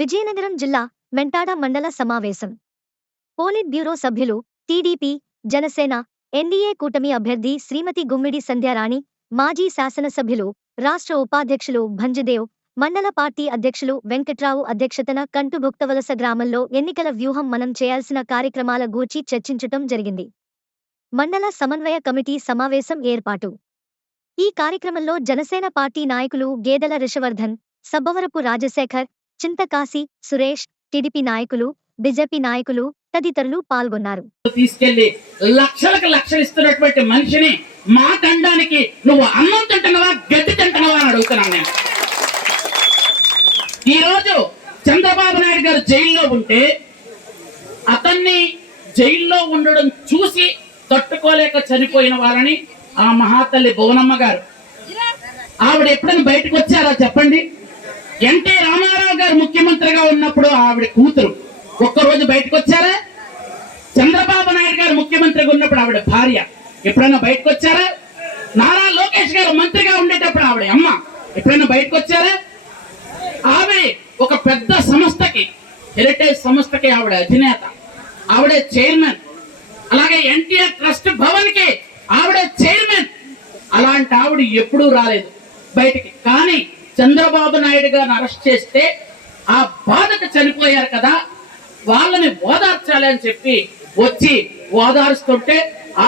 విజయనగరం జిల్లా మెంటాడ మండల సమావేశం. పోలిట్ బ్యూరో సభ్యులు, టీడీపీ, జనసేన, ఎన్డీఏ కూటమి అభ్యర్థి శ్రీమతి గుమ్మిడి సంధ్యారాణి, మాజీ శాసనసభ్యులు, రాష్ట్ర ఉపాధ్యక్షులు భంజదేవ్, మండల పార్టీ అధ్యక్షులు వెంకట్రావు అధ్యక్షతన కంటుభుక్తవలస గ్రామంలో ఎన్నికల వ్యూహం మనం చేయాల్సిన కార్యక్రమాల గూర్చి చర్చించటం జరిగింది. మండల సమన్వయ కమిటీ సమావేశం ఏర్పాటు. ఈ కార్యక్రమంలో జనసేన పార్టీ నాయకులు గేదెల రిషవర్ధన్, సబ్బవరపు రాజశేఖర్, చింతకాశి సురేష్, టీడీపీ నాయకులు, బీజేపీ నాయకులు తదితరులు పాల్గొన్నారు. తీసుకెళ్లి లక్షలకు లక్షలు ఇస్తున్నటువంటి మనిషిని మాట్లాడడానికి నువ్వు అన్నం తింటున్నావా గడ్డి తింటున్నావా అని అడుగుతున్నాను నేను. ఈ రోజు చంద్రబాబు నాయుడు గారు జైల్లో ఉంటే అతన్ని జైల్లో ఉండడం చూసి తట్టుకోలేక చనిపోయిన వాళ్ళని ఆ మహాతల్లి భువనమ్మ గారు ఆవిడ ఎప్పుడైనా బయటకు వచ్చారా చెప్పండి? ఎన్టీ రామారావు గారు ముఖ్యమంత్రిగా ఉన్నప్పుడు ఆవిడ కూతురు ఒక్కరోజు బయటకు వచ్చారా? చంద్రబాబు నాయుడు గారు ముఖ్యమంత్రిగా ఉన్నప్పుడు ఆవిడ భార్య ఎప్పుడైనా బయటకు వచ్చారా? నారా లోకేష్ గారు మంత్రిగా ఉండేటప్పుడు ఆవిడ అమ్మ ఎప్పుడైనా బయటకు వచ్చారా? ఆవిడ ఒక పెద్ద సంస్థకి, హెరిటేజ్ సంస్థకి ఆవిడ అధినేత, ఆవిడే చైర్మన్. అలాగే ఎన్టీఆర్ ట్రస్ట్ భవన్ కి ఆవిడే చైర్మన్. అలాంటి ఆవిడ ఎప్పుడూ రాలేదు బయటికి. కానీ చంద్రబాబు నాయుడు గారిని అరెస్ట్ చేస్తే ఆ బాధకు చనిపోయారు కదా, వాళ్ళని ఓదార్చాలి అని చెప్పి వచ్చి ఓదారుస్తుంటే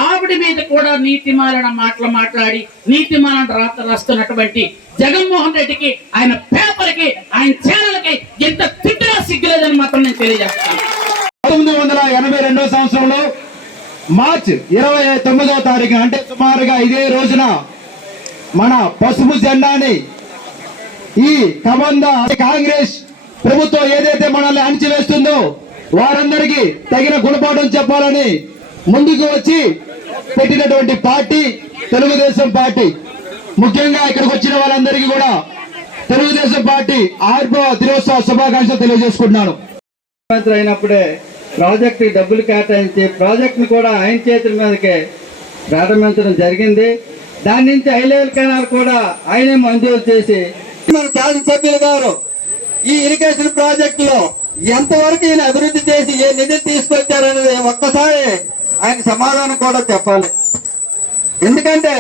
ఆవిడ మీద కూడా నీతిమాలిన మాటలు మాట్లాడి నీతిమాలిన రాత రాస్తున్నటువంటి జగన్మోహన్ రెడ్డికి, ఆయన పేపర్కి, ఆయన ఛానల్కి ఎంత తిట్టుగా సిగ్గులేదని మాత్రం నేను తెలియజేస్తాను. 1982 సంవత్సరంలో మార్చి 29వ తారీఖున అంటే సుమారుగా ఇదే రోజున మన పసుపు జెండాని ఈ కబంధ కాంగ్రెస్ ప్రభుత్వం ఏదైతే మనల్ని అణిచివేస్తుందో వారందరికీ తగిన గుణపాఠం చెప్పాలని ముందుకు వచ్చి పెట్టినటువంటి పార్టీ తెలుగుదేశం పార్టీ. ముఖ్యంగా ఇక్కడికి వచ్చిన వాళ్ళందరికీ కూడా తెలుగుదేశం పార్టీ ఆవిర్భావ దినోత్సవ శుభాకాంక్షలు తెలియజేసుకుంటున్నాను. ముఖ్యమంత్రి అయినప్పుడే ప్రాజెక్టు డబ్బులు కేటాయించి ప్రాజెక్టును కూడా ఆయన చేతుల మీదకే ప్రారంభించడం జరిగింది. దాని నుంచి హై లెవెల్ కెనాల్ కూడా ఆయనే మంజూరు చేసి మన శాసనసభ్యులు గారు ఈ ఇరిగేషన్ ప్రాజెక్టులో ఎంతవరకు ఈయన అభివృద్ధి చేసి ఏ నిధులు తీసుకొచ్చారనేది ఒక్కసారి ఆయన సమాధానం కూడా చెప్పాలి. ఎందుకంటే